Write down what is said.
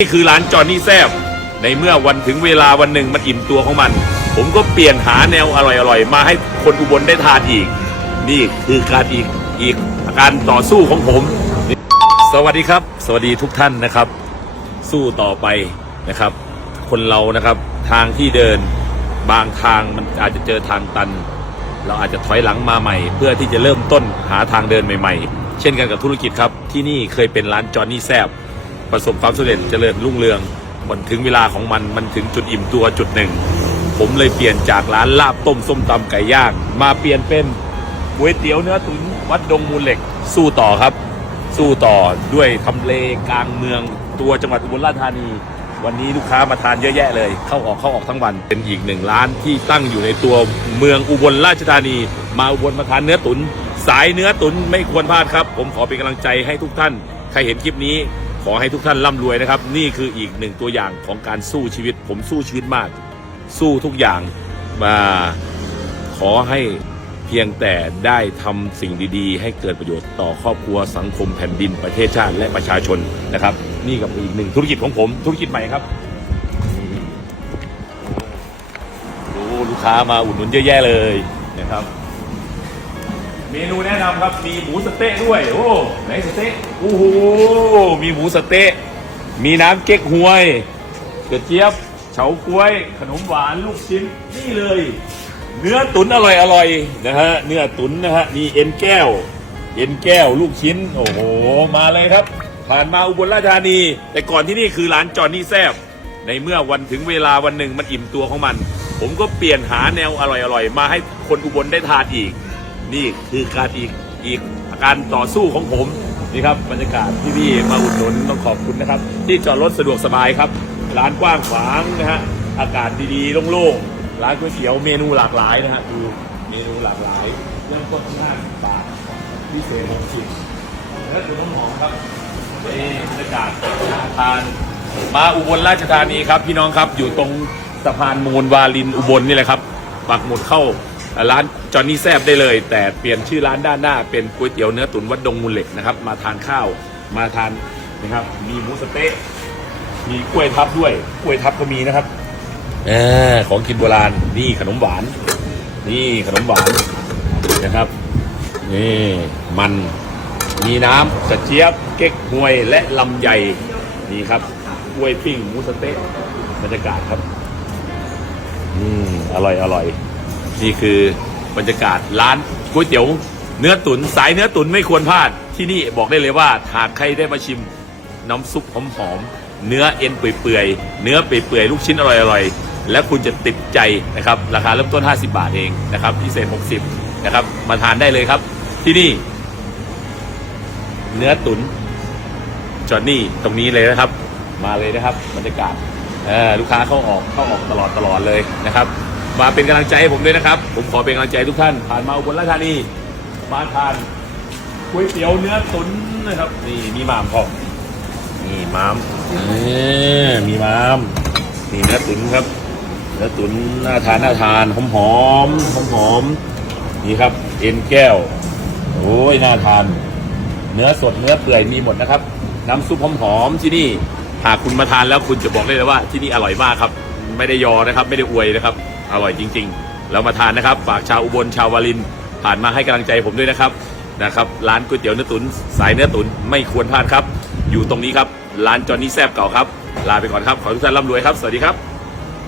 นี่คือร้านจอห์นนี่แซบในเมื่อวันถึงเวลาวันหนึ่งมันอิ่มตัวของมัน ผมก็เปลี่ยนหาแนวอร่อยๆ มาให้คนอุบลได้ทานอีก นี่คือการอีกอีกการต่อสู้ของผม สวัสดีครับ สวัสดีทุกท่านนะครับ สู้ต่อไปนะครับ คนเรานะครับทางที่เดินบางทางมันอาจจะเจอทางตัน เราอาจจะถอยหลังมาใหม่ เพื่อที่จะเริ่มต้นหาทางเดินใหม่ ๆ เช่นกันกับธุรกิจครับที่นี่เคยเป็นร้านจอห์นนี่แซบ ประสบความสำเร็จเจริญรุ่งเรืองมันถึงเวลาของมันมันถึงจุดอิ่มตัวจุดหนึ่ง ผมเลยเปลี่ยนจากร้านลาบต้มส้มตำไก่ย่างมาเปลี่ยนเป็นก๋วยเตี๋ยวเนื้อตุ๋นวัดดงมูลเหล็กสู้ต่อครับ สู้ต่อด้วยทำเลกลางเมืองตัวจังหวัดอุบลราชธานี วันนี้ลูกค้ามาทานเยอะแยะเลย เข้าออกเข้าออกทั้งวัน เป็นอีกหนึ่งร้านที่ตั้งอยู่ในตัวเมืองอุบลราชธานี มาอุบลมาทานเนื้อตุนสายเนื้อตุนไม่ควรพลาดครับ ผมขอเป็นกำลังใจให้ทุกท่าน ใครเห็นคลิปนี้ อให้ทุกท่านร่ำรวยนะครับ นี่คืออีกหนึ่งตัวอย่างของการสู้ชีวิต ผมสู้ชีวิตมาก สู้ทุกอย่างมาขอให้เพียงแต่ได้ทำสิ่งดีๆ ให้เกิดประโยชน์ต่อครอบครัวสังคมแผ่นดินประเทศชาติและประชาชนนะครับ นี่กับอีกหนึ่งธุรกิจของผม ธุรกิจใหม่ครับนี่ดูลูกค้ามาอุดหนุนเยอะแยะเลยนะครับ เมนูแนะนำครับมีหมูสะเต๊ะด้วย โอ้ไหนสะเต๊ะโอ้โหมีหมูสะเต๊ะมีน้ำเก๊กฮวยกระเจี๊ยบเฉาก้วย ขนมหวานลูกชิ้นนี่เลย เนื้อตุ๋นอร่อยอร่อยนะฮะเนื้อตุ๋นนะฮะนี่เอ็นแก้ว เอ็นแก้วลูกชิ้น โอ้โหมาเลยครับ ผ่านมาอุบลราชธานี แต่ก่อนที่นี่คือร้านจอห์นนี่แซบในเมื่อวันถึงเวลาวันหนึ่งมันอิ่มตัวของมัน ผมก็เปลี่ยนหาแนวอร่อยๆมาให้คนอุบลได้ทานอีก นี่คือการอีกอีกการต่อสู้ของผมนี่ครับบรรยากาศที่พี่มาอุดหนุนต้องขอบคุณนะครับ ที่จอดรถสะดวกสบายครับ ร้านกว้างขวางนะฮะอากาศดีๆโล่งๆร้านก๋วยเตี๋ยวเมนูหลากหลายนะฮะดูเมนูหลากหลายเริ่มต้นที่50บาทพิเศษ60แล้วคือน้ำหอมครับนี่บรรยากาศน่าทานมาอุบลราชธานีครับ พี่น้องครับอยู่ตรงสะพานมูลวาลินอุบลนี่แหละครับปักหมุดเข้า ร้านจอนนี่แซบได้เลย แต่เปลี่ยนชื่อร้านด้านหน้า เป็นก๋วยเตี๋ยวเนื้อตุ๋นวัดดงมูลเหล็กนะครับ มาทานข้าวมาทานนะครับ มีหมูสะเต๊ะมีกล้วยทับด้วยกล้วยทับก็มีนะครับเออของกินโบราณนี่ขนมหวาน นี่ขนมหวานนะครับนี่มันมีน้ำกระเจี๊ยบเก๊กฮวยและลำไยนี่ครับกล้วยปิ้งหมูสะเต๊ะบรรยากาศครับ อืม อร่อยอร่อย นี่คือบรรยากาศร้านก๋วยเตี๋ยวเนื้อตุนสายเนื้อตุนไม่ควรพลาดที่นี่บอกได้เลยว่าหากใครได้มาชิมน้ำซุปหอมๆเนื้อเอ็นเปื่อยๆเนื้อเปื่อยๆลูกชิ้นอร่อยๆและคุณจะติดใจนะครับราคาเริ่มต้น 50 บาทเองนะครับพิเศษ 60 นะครับ มาทานได้เลยครับ ที่นี่ เนื้อตุนจอห์นนี่ตรงนี้เลยนะครับ มาเลยนะครับบรรยากาศลูกค้าเข้าออกเข้าออกตลอดตลอดเลยนะครับ มาเป็นกำลังใจให้ผมด้วยนะครับ ผมขอเป็นกำลังใจทุกท่าน ผ่านมาอุบลราชธานีมาทานก๋วยเตี๋ยวเนื้อตุ๋นนะครับนี่มีหมามพร้อมนี่หมามนี่มีหมามนี่เนื้อตุ๋นครับเนื้อตุ๋นน่าทานน่าทานหอมหอมหอมหอมนี่ครับเอ็นแก้วโอ้ยน่าทาน เนื้อสดเนื้อเปื่อยมีหมดนะครับ น้ำซุปหอมๆที่นี่หากคุณมาทานแล้วคุณจะบอกได้เลยว่าที่นี่อร่อยมากครับ ไม่ได้ยอนะครับ ไม่ได้อวยนะครับ อร่อยจริง ๆ แล้วมาทานนะครับ ฝากชาวอุบลชาววาริน ผ่านมาให้กำลังใจผมด้วยนะครับนะครับ ร้านก๋วยเตี๋ยวเนื้อตุ๋นสายเนื้อตุ๋นไม่ควรพลาดครับ อยู่ตรงนี้ครับ ร้านจอนนี่แซบเก่าครับ ลาไปก่อนครับ ขอทุกท่านร่ำรวยครับ สวัสดีครับ